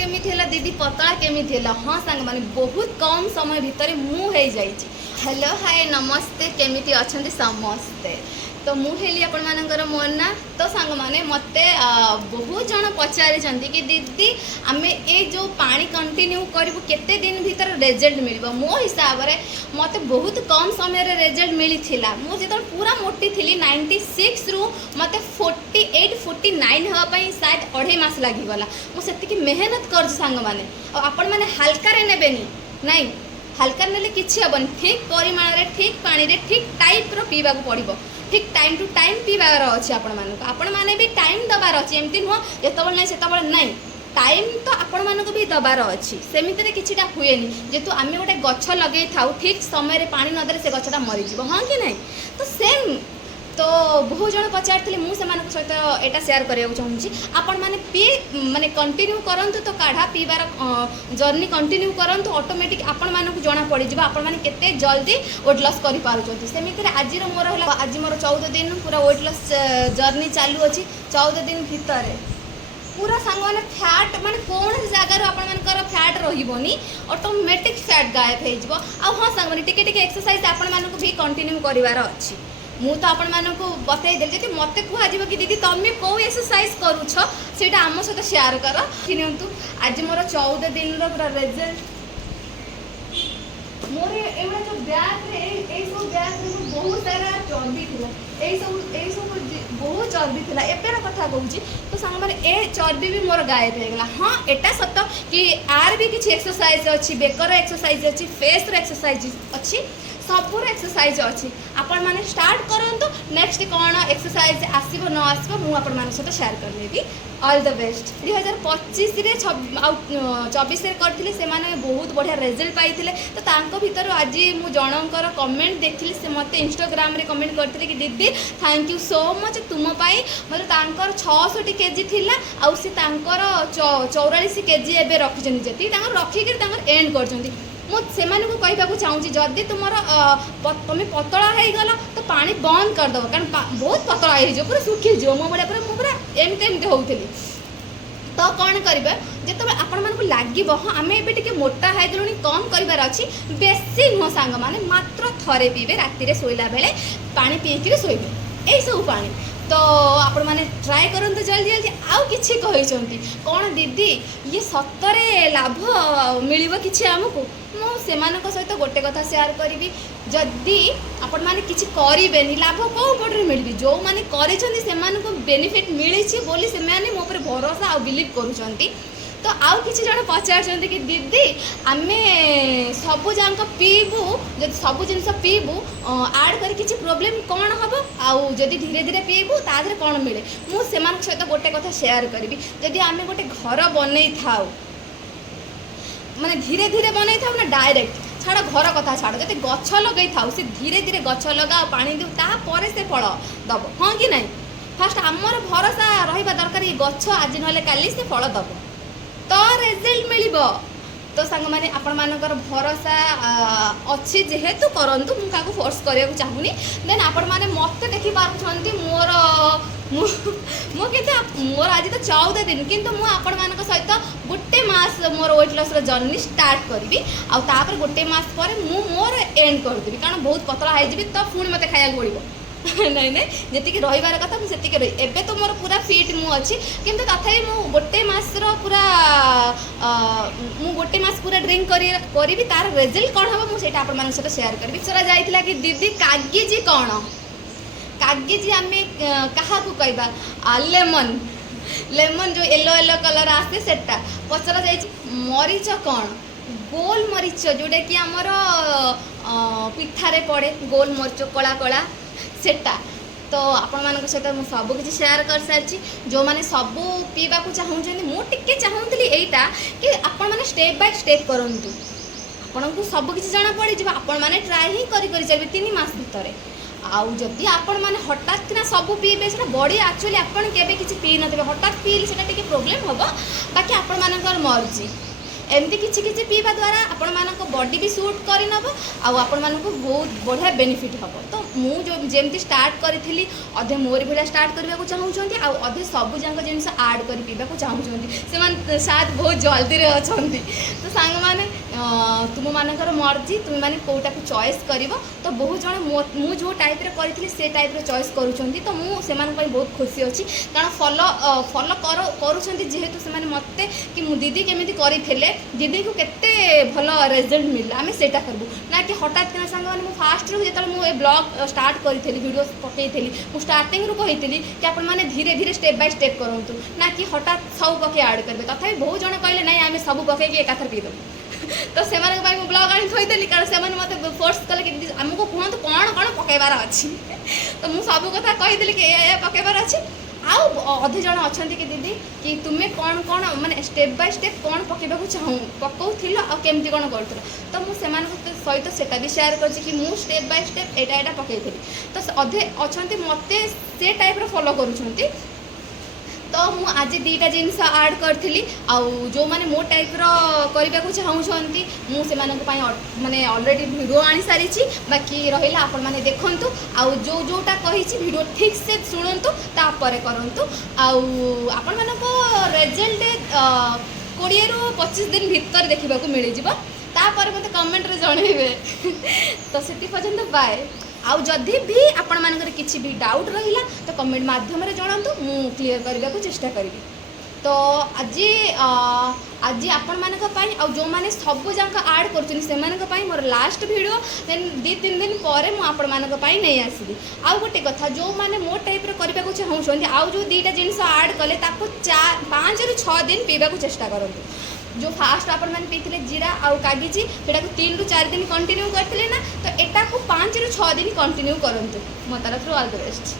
केमी दीदी पतला केमी हाँ सांग मैंने बहुत कम समय भितर मुझे हेलो हाय नमस्ते केमी अच्छा समस्ते तो मुझे आपण मानकर मोना तो सांग मैंने मत बहुत जन पचारि कि दीदी आम ये जो पानी कंटिन्यू करूँ केते दिन भीतर रिजल्ट मिल मो हिसाब से मत बहुत कम समय रिजल्ट मिलता मुझे जो पूरा मोटी थी 96 रु मत 48 49 हाँपाई शायद 2.5 मास लगिगला मुझे मेहनत कर सांग मैंने आपण मैंने हल्का नेबेनी नाई हल्का नेले किसी हेनी ठीक परिमाण ठीक पानी रे ठीक टाइप रो पीवा पड़ो ठीक टाइम टू टाइम पीबार अच्छे आपण मैंने भी टाइम दबार अच्छे एमती नुह जिते ना से ना टाइम तो आपण मानक भी दबार अच्छी सेमिति किछिटा हुए जेतु आम गोटे गछ लगे था ठीक समय पानी नदेले से गछटा मरीज हाँ कि नहीं तो सेम तो बहुत जन पचारि मुझे सहित यहाँ सेयार करने चाहूँगी आपण मैंने पी माने कंटिन्यू करंतु तो काढ़ा पीबार जर्नी कंटिन्यू करंतु ऑटोमेटिक आपण मानक जना पड़ जाए आपण मैंने केते जल्दी वेट लॉस कर पारुछंती सेमिति आज मोर है आज मोर 14 दिन पूरा वेट लॉस जर्नी चालू अच्छी 14 दिन भितर पूरा सांग मैंने फैट माने कौन जगार आपर फैट रही ऑटोमेटिक फैट गायब हो हाँ सांग मैंने टिके एक्सरसाइज आपण मानक भी कंटिन्यू करार अच्छी मु तो आपण मानक बतईदेली जी मत कह कि दीदी तुम्हें कौ एक्सरसाइज करुछ से आम सहित शेयर कर नियंतु आज मोर 14 दिन पूरा रिजल्ट मोर एवं जो बैग बैग बहुत सारा चर्बी थी सब बहुत चर्बी थी एवं कथा कहूँ तो सांग मैंने ए चर्बी भी मोर गायब हो गला हाँ एटा सत कि आर भी किसी एक्सरसाइज अच्छी बेकर एक्सरसाइज अच्छी फेस एक्सरसाइज अच्छी सबूर एक्सरसाइज अच्छी आपण मैंने स्टार्ट करंतु नेक्स्ट कौन एक्सरसाइज आसब न आसब मुझे सहित शेयर करदेवी ऑल द बेस्ट 2025 24 करते से बहुत बढ़िया रिजल्ट पाई तो भीतर आज मुझे जनकर कमेंट देखी से मत इंस्टाग्राम रे कमेंट करते कि दीदी थैंक यू सो मच तुम्हारे मतलब 66 केजी थी आउ सी 44 केजी एवं रखी जी रखिक एंड कर मुझे कहवाक चाहूँगी जदि तुम तुम्हें पतला होगला तो पानी बंद करदेव कारण बहुत पतला हो पूरा सुखीज मो भाई पूरा मुझे एमती होती तो कौन करेंगे जो आपण मानक लगे हाँ आम ए मोटा होगलु कम करार अच्छी बेसी नुह सांग मैंने मात्र थरे पीबे राति शोला बेले पानी पीकर शोबे यही सब पानी तो आपण मैंने ट्राए करते जल्दी जल्दी आउ कि कहते कौन दीदी ये सतरे लाभ मिल कि आमको मुझे सहित गोटे कथा शेयर करी जदि आपण मैंने किसी करें लाभ कौ पटे मिल जो मैंने कर बेनिफिट मिली बोली से मो पर भरोसा आ बिलीव करुँच तो आउ किसी जन पचार कि दीदी आम सबू जाक पीबू जब सब जिन पीबू आड कर किसी प्रोब्लेम कौन हम आउ जदि धीरे धीरे पीबू तादे कौन मिले मुझे सहित गोटे कथा शेयर करी जदि आम गोटे घर बन था माने धीरे धीरे बन था ना डायरेक्ट छाड़ घर कथा छाड़ जब गछ लगे था सी धीरे धीरे गछ लगा पानी दू तापर से फल दब हाँ कि नहीं फास्ट आमर भरोसा रहा दरकार ये गछ आज ना काली से फल दब तो रिजल्ट मिल तो सांग मैंने आपण मानकर भरोसा अच्छी जेहेतु करंतु मु काको फोर्स करने को चाहूनी देन आपण माने मत देखि पारुछंती मोर मोर आज तो 14 दिन किंतु मु आपण मानक सहित गोटे मास मोर वेट लॉस रो जर्नी स्टार्ट करी आउे गोटे मास पर मु मोर एंड करदेवी कारण बहुत पतला हो तो पुणी मत खाया पड़ो नहीं नहीं जी रही कथा मुझे रही एबे तो मोर पूरा फिट मु अच्छी किंतु तथापि मु गोटे मास पूरा मु गोटे मास पूरा ड्रिंक करी तार रिजल्ट कौन हम मुझे आप सहित शेयर करी सरा जाइला कि दीदी कागजी कौन कागजी आम क्या कहवा लेमन लेमन जो येलो येलो कलर आसे सेटा पचरा जाइए मरीच कौन गोल मरीच जोटा कि आमर पिठारे पड़े गोल मरीच कला कला सेटा तो आपण मान सहित मुझे सबकि शेयर कर सारी जो मैंने सबू पीवा चाहूँगी मुझे चाहूँगी यहीटा कि आपण मैंने स्टेप बाय स्टेप करूँ आपन को सबकि जना पड़ आपण मैंने ट्राए ही चलिए 3 मास भितर आउ जदि आपण मैंने हठात किना सब पीबे से बॉडी एक्चुअली आपण केबे किछि पी नथिबे हठात पीले सेटा टिके प्रॉब्लम होबो बाकी आपण मानकर मर्जी एमती किछि किछि पीवा द्वारा आपण मानक बॉडी भी सूट करि नबो आ आपण मानक बहुत बढ़िया बेनिफिट होबो तो जेमती स्टार्ट करी अधे मोरी भाया स्टार्ट करने को चाहूँगी अधे सबूक जिन आड कर पीवा चाहूँगी से शायद बहुत जल्दी अच्छा तो सांग मैंने तुम मानकर मर्जी तुम मैंने कौटा को चॉइस कर तो बहुत जन मु जो टाइप करी से टाइप चॉइस करुँच तो मुझे बहुत खुशी अच्छी कारण फॉलो करुँच जेहेतु से मत कि दीदी केमी करते दीदी को केते भल रिजल्ट मिलला आम से करूँ ना कि हठात कि सांग मैंने फास्ट जो मुझे ब्लॉग स्टार्ट करी वीडियो पकई मुझे स्टार्टिंग रू कही कि आपण मैंने धीरे धीरे स्टेप बाय स्टेप करूँ ना कि हठात सब पकई आड करेंगे तथा बहुत जन कहले ना आम सब पकई एकाथर पीदेबू तो से ब्लॉग आनी थोड़ी कारण से मत फोर्स कले कि आमको कहतु कौन कौन पकईबार अच्छी तो मुझे सब कथा कहीदेली कि पकईबार अच्छी आउ अधे जन अच्छा कि दीदी कि तुम्हें कौन कौन माने स्टेप बाय स्टेप कौन पकेबा चाहूँ पकाउल आमती कौन कर तो मुझे सहित सेटा भी शेयर कर मुझे स्टेप बाय स्टेप एटा पकई तो अधे अच्छा मत से टाइप फॉलो करुँच तो मु आज दीटा जिनस आड करी जो मैंने मो टाइप करने को चाहूँगी मुझे माने ऑलरेडी वीडियो आनी सारी बाकी रहा आपण मैंने देखूँ आउ जो जोटा कही वीडियो ठीक से शुणु तापर करूँ आपण मान रिजल्ट 20 ରୁ 25 दिन भितर देखा मिल जापर मत कमेंट रे जनइबे तो से पर्यंत बाय आउ जदि भी आपण मानकर किसी भी डाउट रहिला तो कमेंट माध्यम रे जणांतु मु क्लियर करबा को चेष्टा करी तो आज आपण मानक पई आ जो माने सब जाक ऐड करछन से मानक पई मोर लास्ट वीडियो देन 2-3 दिन परे मु आपण मानक पई नै आसीबी आ गोटे कथा जो माने मो टाइप रे करबा को चाहउछन आ जो दीटा जिंस ऐड कले ताको 5 ରୁ 6 दिन पीबा को चेष्टा करंतु जो फास्ट आपण मैंने पीते जीरा आउ कागजी से 3 ରୁ 4 दिन कंटिन्यू करते ना तो एटा को 5 ରୁ 6 दिन कंटिन्यू करंतु मो तरफ ऑल द बेस्ट।